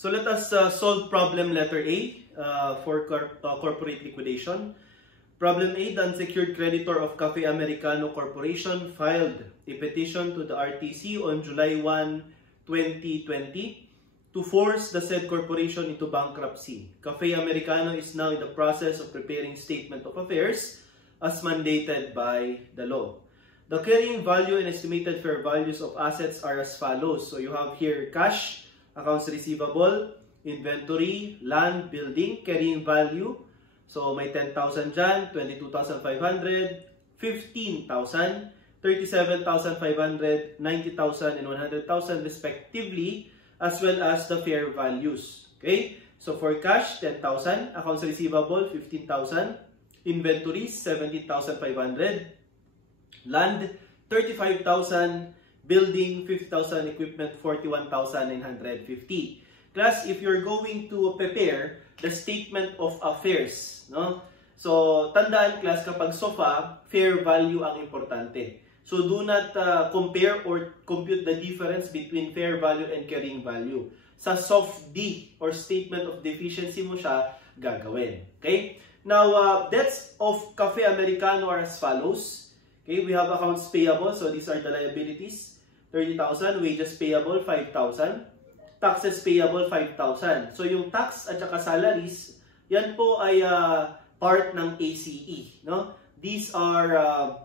So let us solve problem letter A for corporate liquidation. Problem A, the unsecured creditor of Cafe Americano Corporation filed a petition to the RTC on July 1, 2020 to force the said corporation into bankruptcy. Cafe Americano is now in the process of preparing statement of affairs as mandated by the law. The carrying value and estimated fair values of assets are as follows. So you have here cash, accounts receivable, inventory, land, building, carrying value. So may 10,000 dyan, 22,500, 15,000, 37,500, 90,000, and 100,000 respectively, as well as the fair values. Okay? So for cash, 10,000, accounts receivable, 15,000, inventory, 17,500, land, 35,000, building, 50,000, equipment, 41,950. Class, if you're going to prepare the statement of affairs, no? So, tandaan class, kapag SOFA, fair value ang importante. So, do not compare or compute the difference between fair value and carrying value. Sa SOF D or statement of deficiency mo siya gagawin. Okay? Now, debts of Cafe Americano are as follows. Okay, we have accounts payable, so these are the liabilities, 30,000, wages payable, 5,000, taxes payable, 5,000. So yung tax at saka salaries, yan po ay part ng ACE. No? These are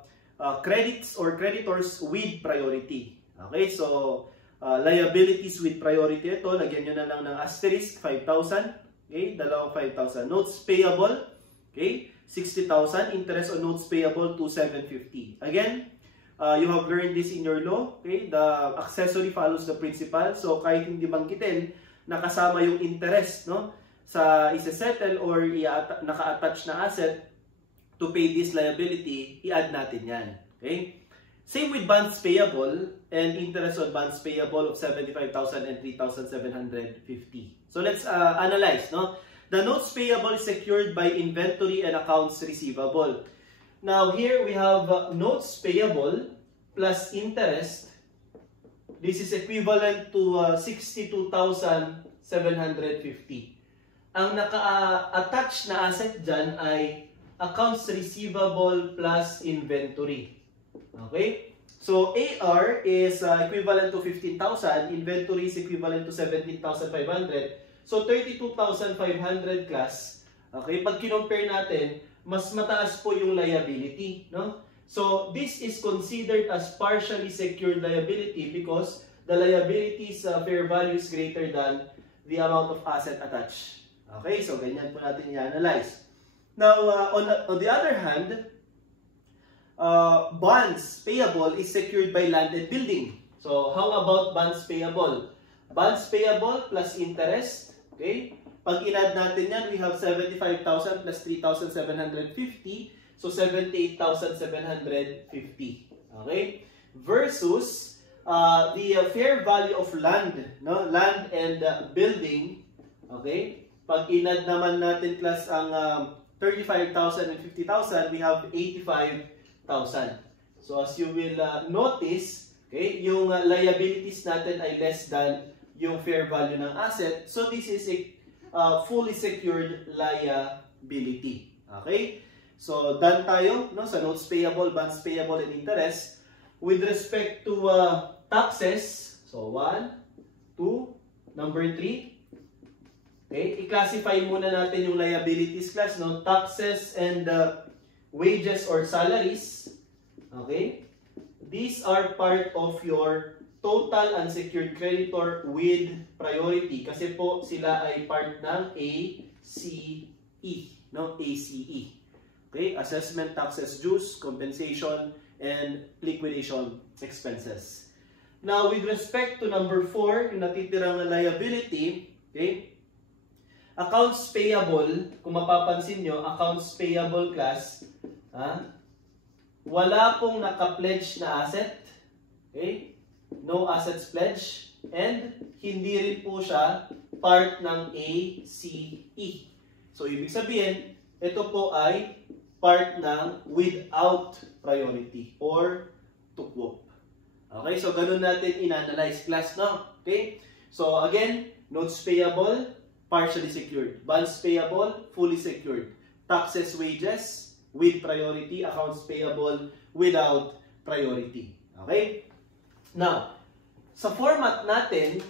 credits or creditors with priority. Okay, so liabilities with priority, ito, lagyan nyo na lang ng asterisk, 5,000. Okay, dalawang 5,000. Notes payable, okay, 60,000, interest on notes payable to 750. Again, you have learned this in your law. Okay, the accessory follows the principal. So kahit hindi banggitin, nakasama yung interest, no, sa isa-settle or naka-attach na asset to pay this liability, i-add natin yan. Okay, same with bonds payable and interest on bonds payable of 75,000 and 3,750. So let's analyze, no. The notes payable is secured by inventory and accounts receivable. Now here we have notes payable plus interest. This is equivalent to 62,750. Ang naka-attach na asset dyan ay accounts receivable plus inventory. Okay? So AR is equivalent to 15,000, inventory is equivalent to 17,500. So 32,500 class. Okay, pag kinompare natin, mas mataas po yung liability, no? So this is considered as partially secured liability because the liability's fair value is greater than the amount of asset attached. Okay, so ganyan po natin i-analyze. Now, on the other hand, bonds payable is secured by land and building. So how about bonds payable? Bonds payable plus interest. Okay? Pag in-add natin yan, we have 75,000 plus 3,750. So, 78,750. Okay? Versus the fair value of land. No? Land and building. Okay? Pag in-add naman natin class ang 35,000 and 50,000, we have 85,000. So, as you will notice, okay, yung liabilities natin ay less than yung fair value ng asset. So this is a fully secured liability. Okay? So done tayo, no, sa notes payable, bonds payable, and interest. With respect to taxes, so 1, 2, number 3. Okay? I-classify muna natin yung liabilities class, no? Taxes and wages or salaries. Okay? These are part of your total unsecured creditor with priority kasi po sila ay part ng ACE, no? ACE. Okay, assessment, taxes, dues, compensation, and liquidation expenses. Now, with respect to number 4, yung natitirang liability, okay? Accounts payable, kung mapapansin nyo, accounts payable class, wala pong naka-pledge na asset, okay? No assets pledge, and hindi rin po siya part ng ACE. So, ibig sabihin, ito po ay part ng without priority or to quote. Okay, so ganun natin in-analyze class, no? Okay, so again, Notes payable, partially secured. Bonds payable, fully secured. Taxes, wages, with priority. Accounts payable, without priority. Okay? Now, sa format natin,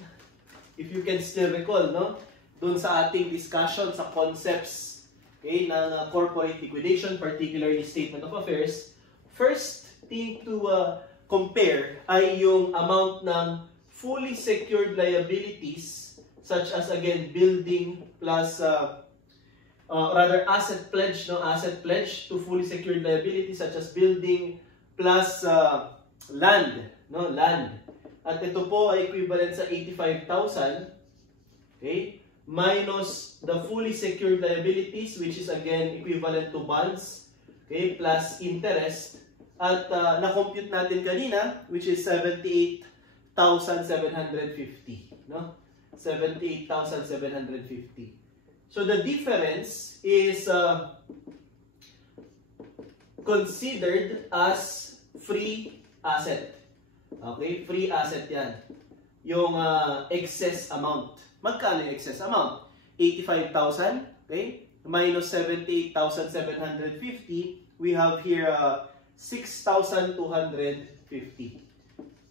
if you can still recall, no? Doon sa ating discussion sa concepts, okay, ng corporate liquidation, particularly statement of affairs, first thing to compare ay yung amount ng fully secured liabilities, such as again building plus rather asset pledge, no, asset pledge to fully secured liabilities such as building plus land, no, land. At ito po ay equivalent sa 85,000, okay, minus the fully secured liabilities, which is again equivalent to bonds, okay, plus interest. At na-compute natin kanina, which is 78,750, no? 78,750. So the difference is considered as free asset. Okay, free asset yan. Yung excess amount. Magkano yung excess amount? 85,000, okay? Minus 78,750, we have here 6,250.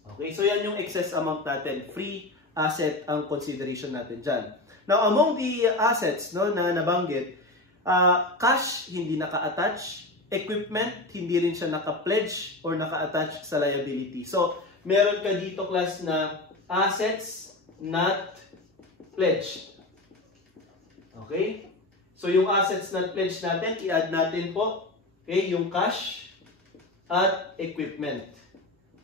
Okay, so yan yung excess amount natin. Free asset ang consideration natin dyan. Now, among the assets, no, na nabanggit, cash hindi naka-attach, equipment hindi rin siya naka-pledge or naka-attach sa liability. So, meron ka dito class na assets not pledged. Okay? So, yung assets not pledged natin, i-add natin po, okay, yung cash at equipment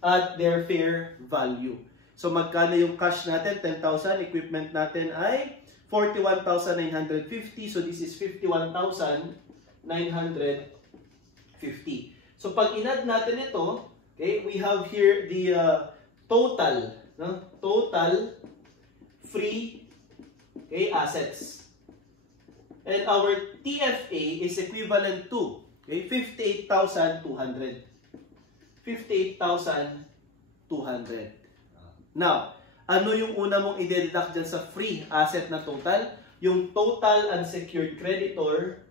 at their fair value. So, magkano yung cash natin? 10,000. Equipment natin ay 41,950. So, this is 51,950. So, pag in-add natin ito, okay, we have here the total, no? Total free, okay, assets. And our TFA is equivalent to, okay, 58,200. 58,200. Now, ano yung una mong i-deduct dyan sa free asset na total? Yung total unsecured creditor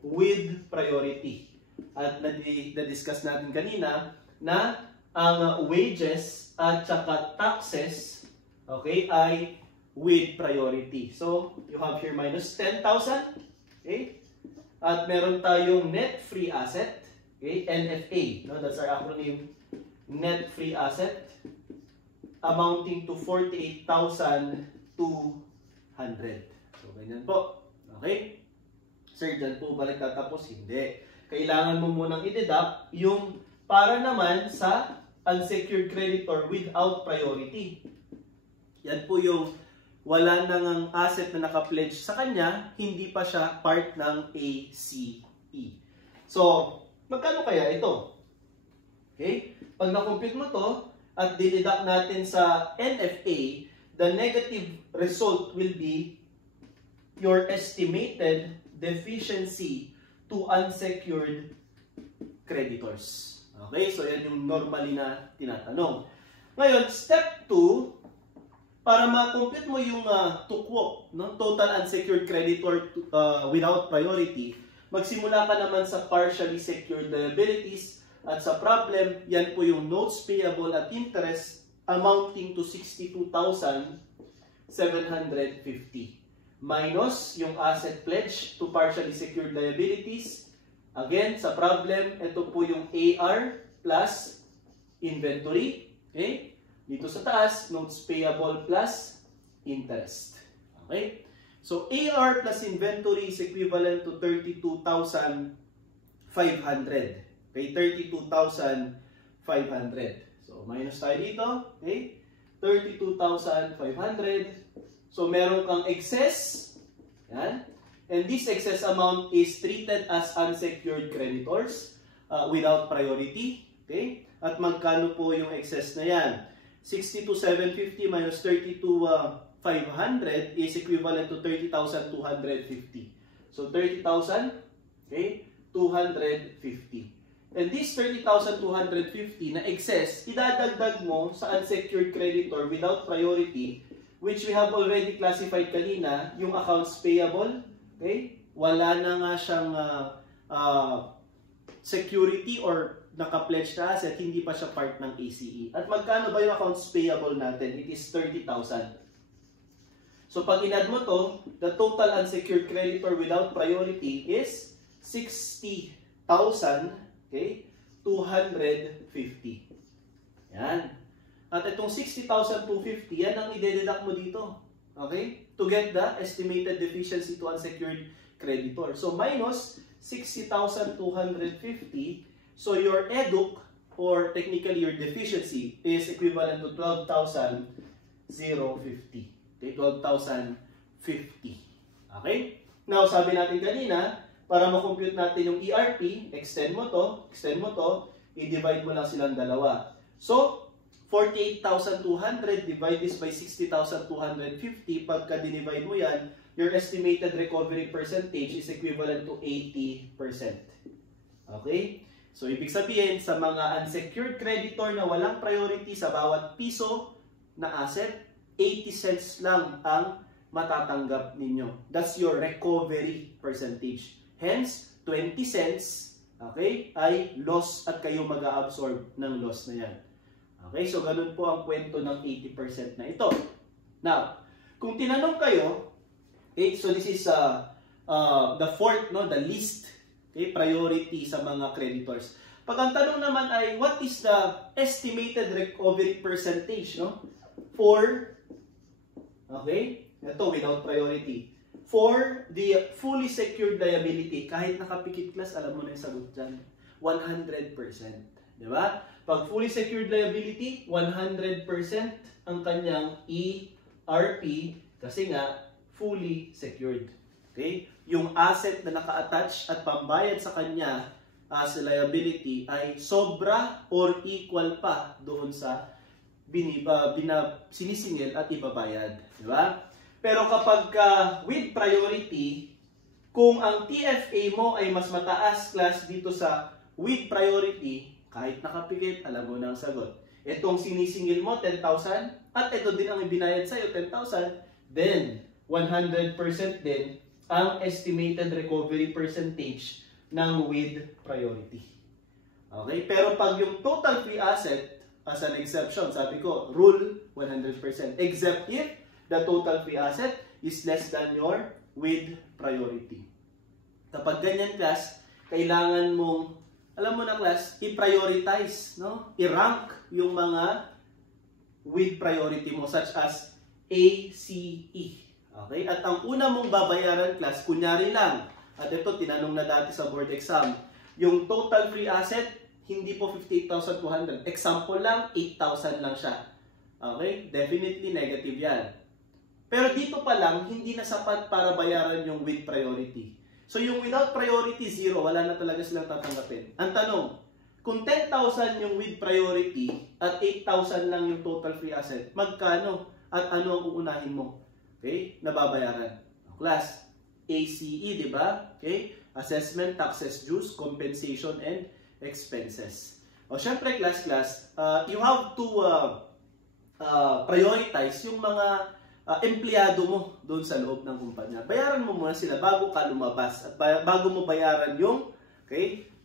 with priority. At na-discuss natin kanina na ang wages at saka taxes, okay, ay with priority. So, you have here minus 10,000, okay? At meron tayong net free asset, okay, NFA, no? That's our acronym, net free asset, amounting to 48,200. So, ganyan po. Okay? Sir, dyan po ba nagtatapos? Hindi. Kailangan mo munang i-deduct yung para naman sa unsecured creditor without priority. Yan po yung wala nang asset na naka-pledge sa kanya, hindi pa siya part ng ACE. So, magkano kaya ito? Okay? Pag na-compute mo to at dideduct natin sa NFA, the negative result will be your estimated deficiency to unsecured creditors. Okay? So, yan yung normally na tinatanong. Ngayon, step 2, para ma-compute mo yung tukwo, no? Total unsecured creditor without priority, magsimula ka naman sa partially secured liabilities at sa problem, yan po yung notes payable at interest amounting to 62,750 minus yung asset pledge to partially secured liabilities. Again, sa problem, ito po yung AR plus inventory. Okay? Dito sa taas, notes payable plus interest. Okay? So, AR plus inventory is equivalent to 32,500. Okay? 32,500. So, minus tayo dito. Okay? 32,500. So, meron kang excess. Yan. And this excess amount is treated as unsecured creditors without priority. Okay? At magkano po yung excess na yan? 62,750 minus 32,500 is equivalent to 30,250. So 30,000, okay, 250. And this 30,250 na excess, idadagdag mo sa unsecured creditor without priority which we have already classified kanina, yung accounts payable, okay? Wala na nga siyang security or naka-pledge na asset, hindi pa siya part ng ACE. At magkano ba yung accounts payable natin? It is 30,000. So pag in-add mo to, the total unsecured creditor without priority is 60,000, okay? 250. Yan. At itong 60,250, yan ang i-deduct mo dito. Okay? To get the estimated deficiency to unsecured creditor. So minus 60,250. So your EDUC, or technically your deficiency, is equivalent to 12,050. Okay? 12,050. Okay? Now, sabi natin kanina, para ma-compute natin yung ERP, extend mo to, i-divide mo lang silang dalawa. So, 48,200 divide this by 60,250. Pagka dinivide mo yan, your estimated recovery percentage is equivalent to 80%. Okay? So, ibig sabihin, sa mga unsecured creditor na walang priority sa bawat piso na asset, 80 cents lang ang matatanggap ninyo. That's your recovery percentage. Hence, 20 cents, okay, ay loss at kayo mag-absorb ng loss na yan. Okay, so ganun po ang kwento ng 80% na ito. Now, kung tinanong kayo, okay, so this is the fourth, no, the least, okay, priority sa mga creditors. Pag ang tanong naman ay, what is the estimated recovery percentage, no, for, okay, ito without priority, for the fully secured liability, kahit nakapikit class, alam mo na yung sagot dyan, 100%. Diba? Pag fully secured liability, 100% ang kanyang ERP kasi nga fully secured. Okay? Yung asset na naka-attach at pambayad sa kanya as liability ay sobra or equal pa doon sa sinisingil at ibabayad. Diba? Pero kapag with priority, kung ang TFA mo ay mas mataas class dito sa with priority, kahit nakapikit, alam mo na ang sagot. Itong sinisingil mo, 10,000, at ito din ang ibinayad sa'yo, 10,000, then 100% din ang estimated recovery percentage ng with priority. Okay? Pero pag yung total free asset, as an exception, sabi ko, rule 100%. Except if the total free asset is less than your with priority. Kapag ganyan class, kailangan mong, alam mo na class, i-prioritize, no? I-rank yung mga with priority mo, such as ACE. Okay? At ang una mong babayaran class, kunyari lang, at ito tinanong na dati sa board exam, yung total free asset, hindi po 58,200. Example lang, 8,000 lang siya. Okay? Definitely negative yan. Pero dito pa lang, hindi na sapat para bayaran yung with priority. So yung without priority, 0, wala na talaga silang tatanggapin. Ang tanong, kung 10,000 yung with priority at 8,000 lang yung total free asset, magkano at ano ang uunahin mo? Okay? Nababayaran. Class, ACE, di ba? Okay? Assessment, taxes, dues, compensation, and expenses. O syempre, class, you have to prioritize yung mga empleyado mo doon sa loob ng kumpanya. Bayaran mo muna sila bago ka lumabas at bago mo bayaran yung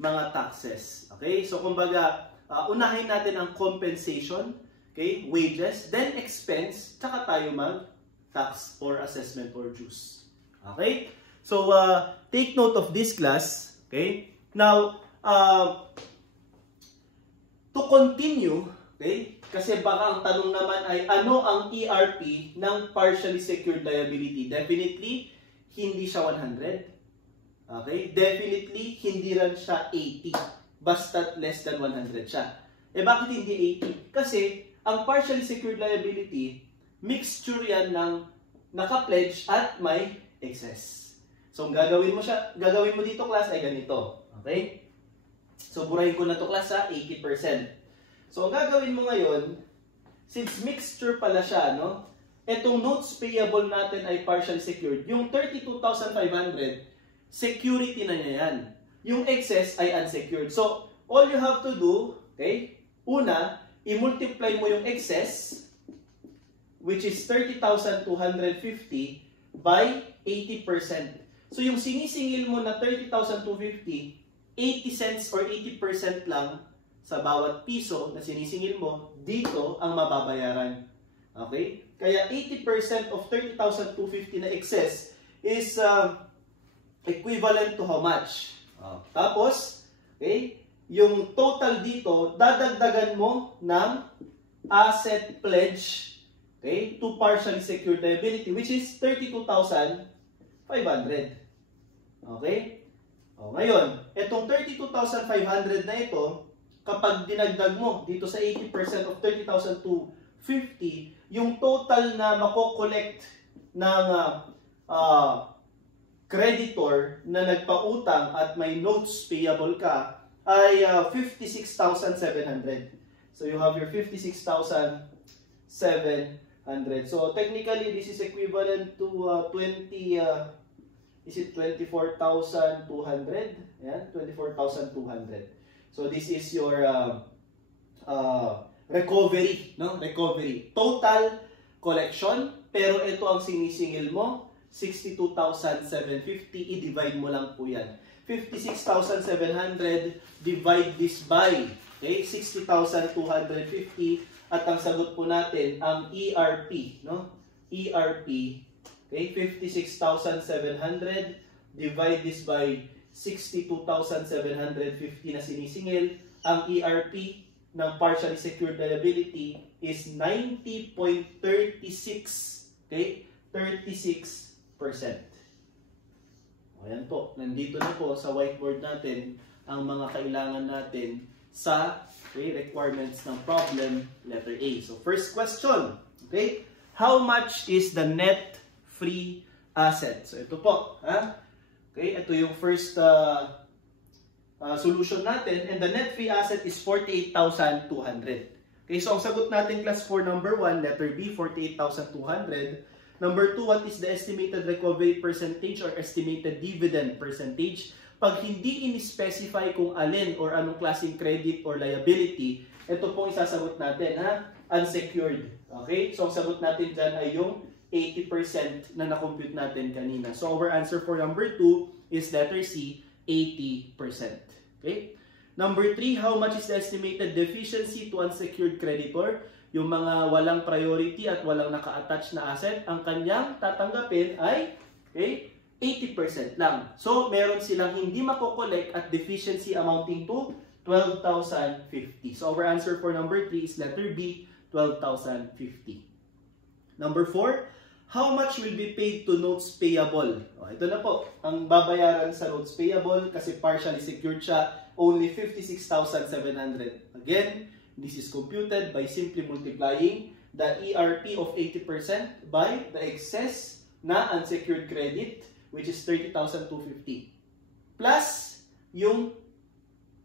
mga taxes. Okay? So kumbaga, unahin natin ang compensation, okay, wages, then expense, tsaka tayo mag-tax or assessment or dues. Okay? So take note of this class. Okay? Now, to continue, okay? Kasi baka ang tanong naman ay ano ang ERP ng partially secured liability? Definitely, hindi siya 100. Okay? Definitely, hindi rin siya 80. Basta't less than 100 siya. Eh bakit hindi 80? Kasi ang partially secured liability, mixture yan ng naka-pledge at may excess. So, gagawin mo dito class ay ganito. Okay? So, burahin ko na to class sa 80%. So, ang gagawin mo ngayon, since mixture pala siya, no? Etong notes payable natin ay partially secured. Yung 32,500, security na niya yan. Yung excess ay unsecured. So, all you have to do, okay? Una, i-multiply mo yung excess which is 30,250 by 80%. So yung sinisingil mo na 30,250, 80 cents or 80% lang sa bawat piso na sinisingil mo, dito ang mababayaran. Okay? Kaya 80% of 30,250 na excess is equivalent to how much? Tapos, okay, yung total dito, dadagdagan mo ng asset pledge, okay, to partially secured liability, which is 32,500. Okay? Ngayon, itong 32,500 na ito, kapag dinagdag mo dito sa 80% of 30,250, yung total na mako-collect ng creditor na nagpautang at may notes payable ka ay 56,700. So you have your 56,700. So technically, this is equivalent to 24,200? Yan, 24,200. So this is your recovery, no? Recovery. Total collection, pero ito ang sinisingil mo, 62,750. I-divide mo lang po yan. 56,700 divide this by, okay, 60,250 at ang sagot po natin ang ERP, no? ERP, okay, 56,700 divide this by 62,750 na sinisingil. Ang ERP ng partially secured liability is 90.36, okay? 36%. Ayan po, nandito na po sa whiteboard natin ang mga kailangan natin sa requirements ng problem letter A. So first question, okay? How much is the net free asset? So ito po, ha? Okay, ito yung first solution natin, and the net free asset is 48,200. Okay, so ang sagot natin class for number 1, letter B, 48,200. Number 2, what is the estimated recovery percentage or estimated dividend percentage? Pag hindi in-specify kung alin or anong klaseng credit or liability, ito pong isasagot natin, ha? Unsecured. Okay, so ang sagot natin dyan ay yung 80% na na-compute natin kanina. So our answer for number 2 is letter C, 80%. Okay? Number 3, how much is the estimated deficiency to unsecured creditor? Yung mga walang priority at walang naka-attach na asset, ang kanyang tatanggapin ay, okay, 80% lang. So meron silang hindi mako-collect at deficiency amounting to 12,050. So our answer for number 3 is letter B, 12,050. Number 4, how much will be paid to notes payable? Ito na po, ang babayaran sa notes payable kasi partially secured siya, only 56,700. Again, this is computed by simply multiplying the ERP of 80% by the excess na unsecured credit, which is 30,250. Plus, yung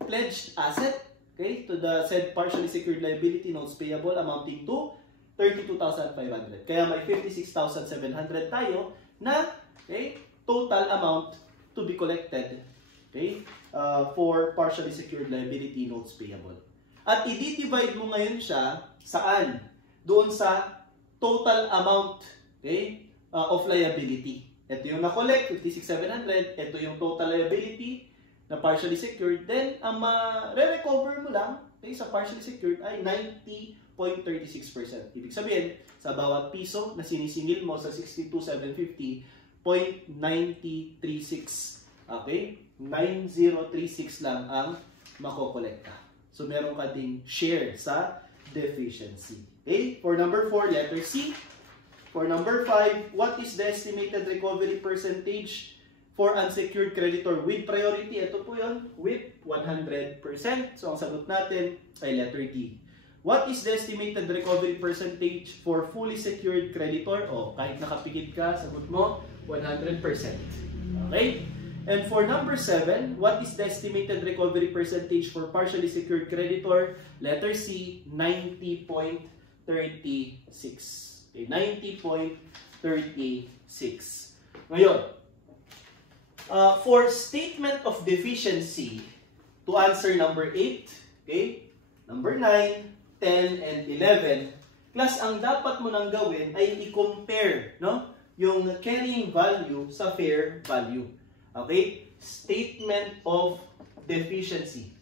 pledged asset, okay, to the said partially secured liability notes payable amounting to 32,500. Kaya may 56,700 tayo na, okay, total amount to be collected, okay, for partially secured liability notes payable. At i-divide mo ngayon siya saan? Doon sa total amount, okay, of liability. Ito yung na-collect, 56,700. Ito yung total liability na partially secured. Then, ang ma-recover mo lang, okay, sa partially secured ay 90.36%. Ibig sabihin, sa bawat piso na sinisingil mo sa 62,750, 0.9036. Okay? 9036 lang ang makokolekta. So, meron ka ding share sa deficiency. Okay? For number 4, letter C. For number 5, what is the estimated recovery percentage for unsecured creditor with priority? Ito po yun, with 100%. So, ang sagot natin ay letter D. What is the estimated recovery percentage for fully secured creditor? O, kahit nakapikit ka, sagot mo, 100%. Okay? And for number 7, what is the estimated recovery percentage for partially secured creditor? Letter C, 90.36. Okay, 90.36. Ngayon, for statement of deficiency, to answer number 8, okay, number 9, 10, and 11, Class, ang dapat mo nang gawin ay i-compare, no? Yung carrying value sa fair value. Okay? Statement of deficiency.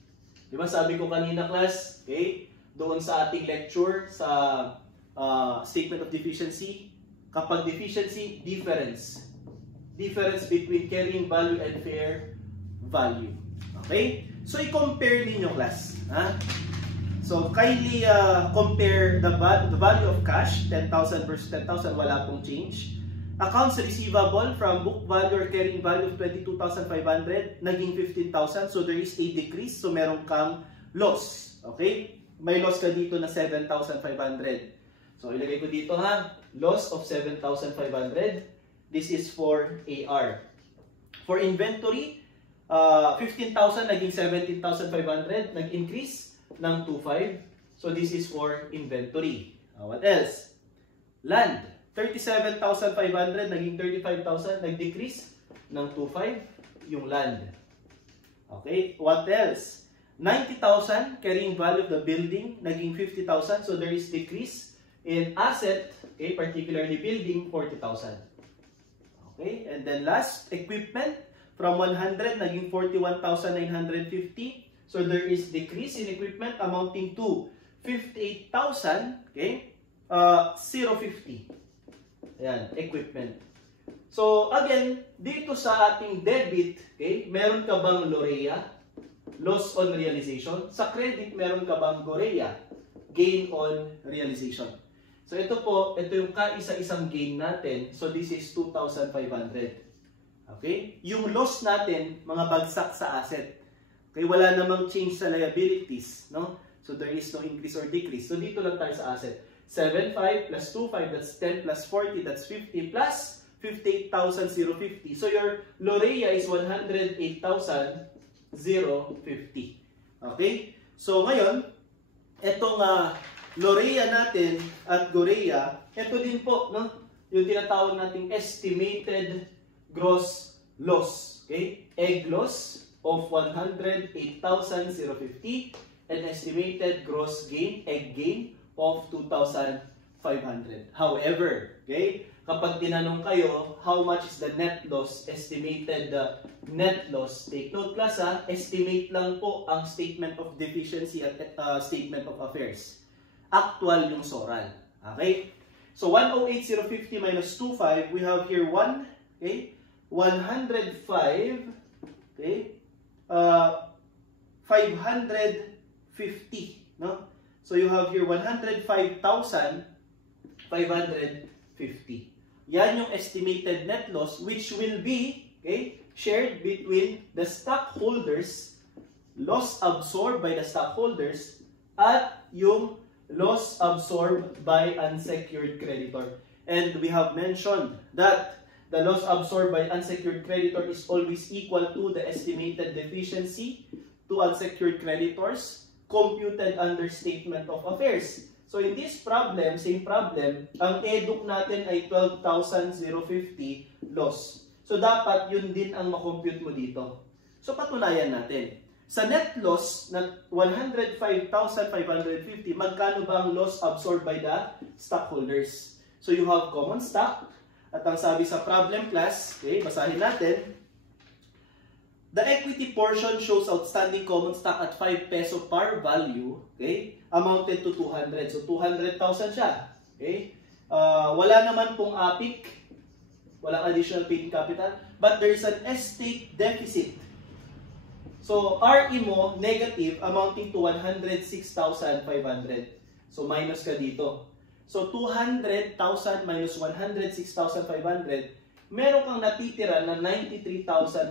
Di ba sabi ko kanina, class, okay? Doon sa ating lecture sa statement of deficiency, kapag deficiency, difference. Difference between carrying value and fair value. Okay? So, i-compare ninyo, class. Ha? So, kindly compare the value of cash, 10,000 versus 10,000, wala pong change. Accounts receivable from book value or carrying value of 22,500, naging 15,000. So, there is a decrease. So, meron kang loss. Okay? May loss ka dito na 7,500. So, ilagay ko dito ha. Loss of 7,500. This is for AR. For inventory, 15,000 naging 17,500. Nag-increase ng 2,500. So, this is for inventory. What else? Land. 37,500 naging 35,000. Nag-decrease ng 2,500 yung land. Okay. What else? 90,000 carrying value of the building. Naging 50,000. So, there is decrease in asset. Okay. Particularly building, 40,000. Okay. And then last, equipment. From 100, naging 41,950. So, there is decrease in equipment amounting to 58,000, okay? 050. Ayan, equipment. So, again, dito sa ating debit, okay, meron ka bang LOREA? Loss on realization. Sa credit, meron ka bang GOREA? Gain on realization. So, ito po, ito yung kaisa-isang gain natin. So, this is 2,500. Okay? Yung loss natin, mga bagsak sa asset. Okay, wala namang change sa liabilities, no? So, there is no increase or decrease. So, dito lang tayo sa asset. 7,500 plus 2,500, that's 10 plus 40, that's 50 plus 58,050. So, your LOREA is 108,050. Okay? So, ngayon, itong LOREA natin at GOREA, ito din po, no? Yung tinatawag nating estimated gross loss. Okay? Egg loss of 108,050 and estimated gross gain, egg gain of 2,500. However, okay, kapag tinanong kayo, how much is the net loss, estimated net loss, take note class estimate lang po ang statement of deficiency at statement of affairs. Actual yung SORAL. Okay? So, 108,050 minus 25, we have here 1, okay, 105, okay, 550, no? So you have here 105,550. Yan yung estimated net loss which will be, okay, shared between the stockholders, loss absorbed by the stockholders, at yung loss absorbed by unsecured creditor. And we have mentioned that the loss absorbed by unsecured creditor is always equal to the estimated deficiency to unsecured creditors computed under statement of affairs. So in this problem, same problem, ang EDUC natin ay 12,050 loss. So dapat yun din ang makompute mo dito. So patunayan natin. Sa net loss na 105,550, magkano ba ang loss absorbed by the stockholders? So you have common stock. At ang sabi sa problem class, okay, basahin natin. The equity portion shows outstanding common stock at 5 peso par value, okay, amounted to 200. So 200,000 siya. Okay? Wala naman pong APIC, walang additional paid capital, but there is an estate deficit. So RE mo negative amounting to 106,500. So minus ka dito. So, 200,000 minus 106,500, meron kang natitira na 93,500.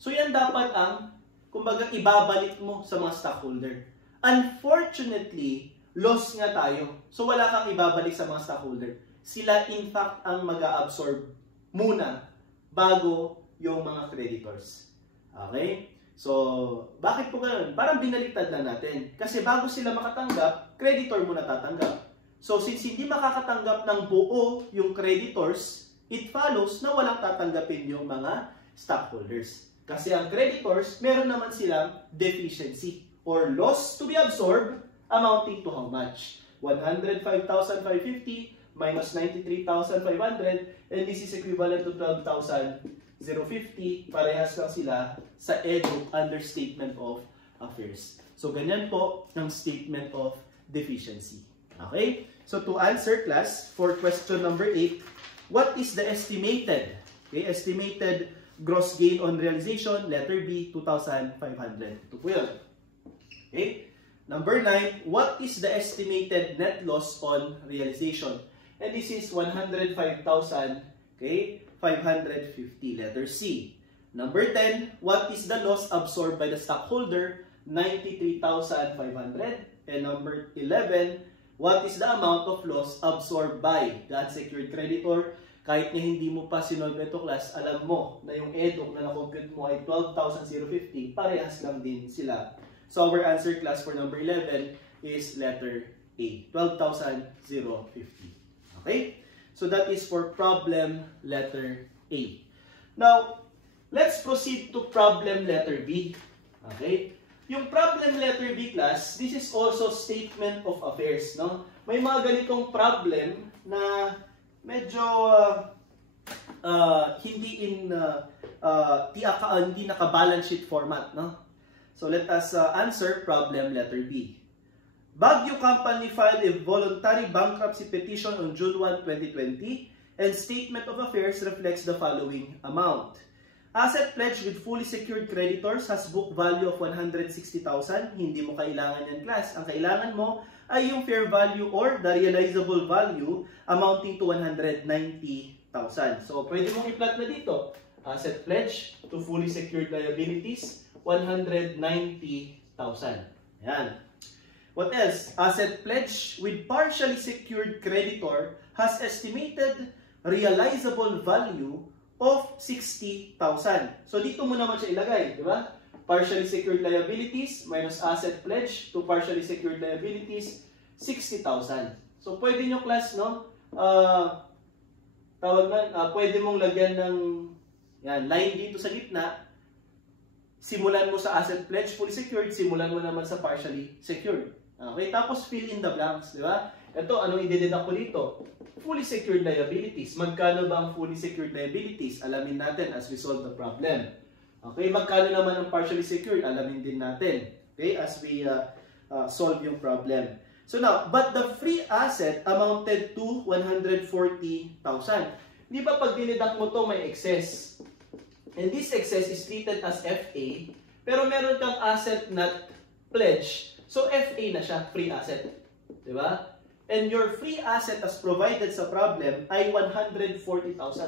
So, yan dapat ang, kumbaga, ibabalik mo sa mga stockholder. Unfortunately, loss nga tayo. So, wala kang ibabalik sa mga stockholder. Sila, in fact, ang mag-a-absorb muna bago yung mga creditors. Okay? So, bakit po ganoon? Parang binaliktad na natin. Kasi bago sila makatanggap, creditor muna tatanggap. So, since hindi makakatanggap ng buo yung creditors, it follows na walang tatanggapin yung mga stockholders. Kasi ang creditors, meron naman silang deficiency or loss to be absorbed amounting to how much? 105,550 minus 93,500, and this is equivalent to 12,050. Parehas lang sila sa EDUC under statement of affairs. So, ganyan po ang statement of deficiency. Okay? So, to answer class, for question number 8, what is the estimated, estimated gross gain on realization? Letter B, 2,500. Ito po yun. Okay? Number 9, what is the estimated net loss on realization? And this is 105,000, okay, 550, letter C. Number 10, what is the loss absorbed by the stockholder? 93,500. And number 11, what is the amount of loss absorbed by the unsecured creditor? Kahit na hindi mo pa sinolve ito class, alam mo na yung EDUC na na-compute mo ay 12,050, parehas lang din sila. So our answer class for number 11 is letter A, 12,050. Okay? So that is for problem letter A. Now, let's proceed to problem letter B. Okay? Yung problem letter B class, this is also statement of affairs, no? May mga ganitong problem na medyo hindi naka-balance sheet format, no? So let us answer problem letter B. Baguio Company filed a voluntary bankruptcy petition on June 1, 2020, and statement of affairs reflects the following amount. Asset pledged with fully secured creditors has book value of 160,000. Hindi mo kailangan yan, class. Ang kailangan mo ay yung fair value or the realizable value amounting to 190,000. So, pwede mong i-plot na dito. Asset pledge to fully secured liabilities, 190,000. Yan. What else? Asset pledge with partially secured creditor has estimated realizable value of 60,000. So dito mo naman siya ilagay, di ba? Partially secured liabilities minus asset pledge to partially secured liabilities, 60,000. So pwede nyo class, no? Pwede mong lagyan ng yan, line dito sa gitna. Simulan mo sa asset pledge fully secured, simulan mo naman sa partially secured. Okay, tapos fill in the blanks, di ba? Ito, anong i-deduct ko dito? Fully secured liabilities. Magkano ba ang fully secured liabilities? Alamin natin as we solve the problem. Okay, magkano naman ang partially secured? Alamin din natin. Okay, as we solve yung problem. So now, but the free asset amounted to 140,000. Di ba pag dineduct mo to may excess? And this excess is treated as FA, pero meron kang asset not pledge. So, FA na siya, free asset. Diba? And your free asset as provided sa problem ay 140,000.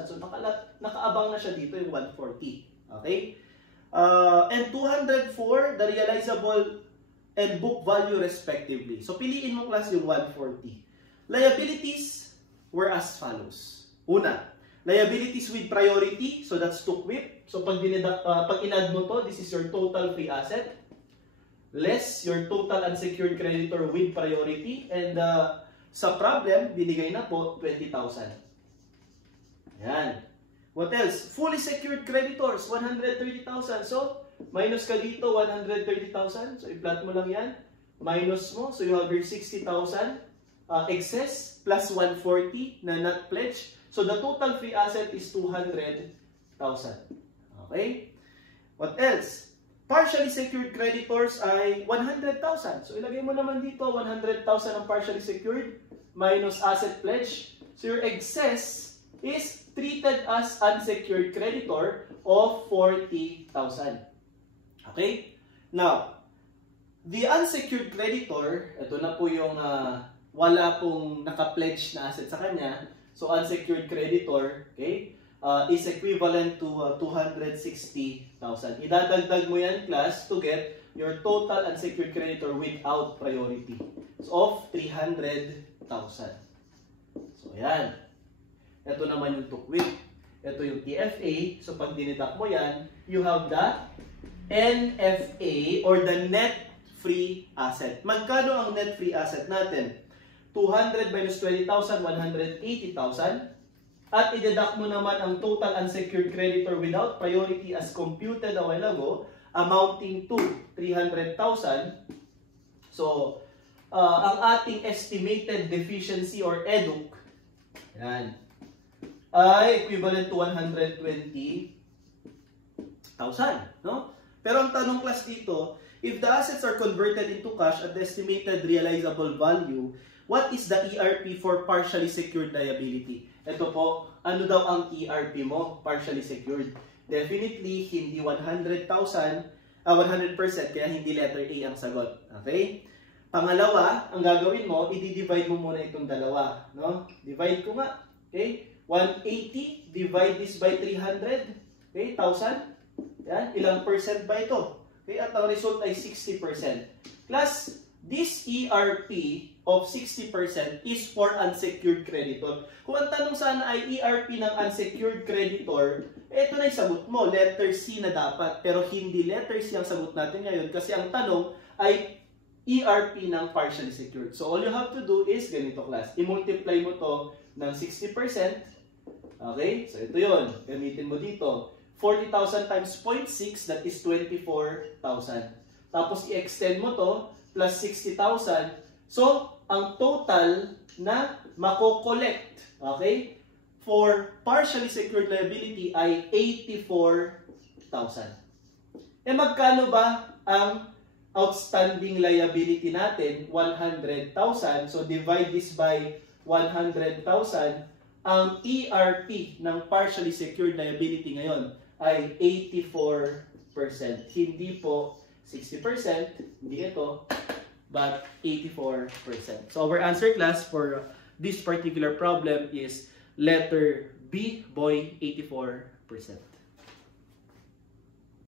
So, nakaabang na siya dito yung 140. Okay? And 204, the realizable and book value respectively. So, piliin mo class yung 140. Liabilities were as follows. Una, liabilities with priority. So, that's to quip. So, pag in-add mo to, this is your total free asset. Less your total unsecured creditor with priority, and sa problem, binigay na po 20,000. Ayan. What else? Fully secured creditors, 130,000. So, minus ka dito, 130,000. So, i-plot mo lang yan. Minus mo. So, you have your 60,000 excess plus 140 na not pledge. So, the total free asset is 200,000. Okay? What else? Partially secured creditors ay 100,000. So, ilagay mo naman dito, 100,000 ang partially secured minus asset pledge. So, your excess is treated as unsecured creditor of 40,000. Okay? Now, the unsecured creditor, ito na po yung wala pong naka-pledge na asset sa kanya. So, unsecured creditor, okay? Is equivalent to 260,000. Idadagdag mo yan, class, to get your total unsecured creditor without priority. So, of 300,000. So, yan. Ito naman yung tukwik. Ito yung TFA. So, pag dinidak mo yan, you have the NFA or the net free asset. Magkano ang net free asset natin? 200 minus 20,000, 180,000. At i-deduct mo naman ang total unsecured creditor without priority as computed a while ago, amounting to 300,000. So, ang ating estimated deficiency or EDUC, yan, ay equivalent to 120,000, no? Pero ang tanong class dito, if the assets are converted into cash at the estimated realizable value, what is the ERP for partially secured liability? Ito po, ano daw ang ERP mo, partially secured? Definitely, hindi 100%, kaya hindi letter A ang sagot. Okay? Pangalawa, ang gagawin mo, i-divide mo muna itong dalawa. No? Divide ko nga. Okay? 180, divide this by 300. Okay? 1,000. Yan. Ilang percent ba ito? Okay? At ang result ay 60%. Plus, this ERP of 60% is for unsecured creditor. Kung ang tanong sana ay ERP ng unsecured creditor, ito na yung sagot mo, letter C na dapat. Pero hindi letter C ang sagot natin ngayon kasi ang tanong ay ERP ng partially secured. So all you have to do is ganito class. I-multiply mo to ng 60%. Okay? So ito yun. Gamitin mo dito. 40,000 times 0.6, that is 24,000. Tapos i-extend mo to plus 60,000. So, ang total na mako-collect, okay, for partially secured liability ay 84,000. Eh magkano ba ang outstanding liability natin? 100,000. So, divide this by 100,000. Ang ERP ng partially secured liability ngayon ay 84%. Hindi po 60%, hindi ito, but 84%. So our answer class for this particular problem is letter B, boy, 84%.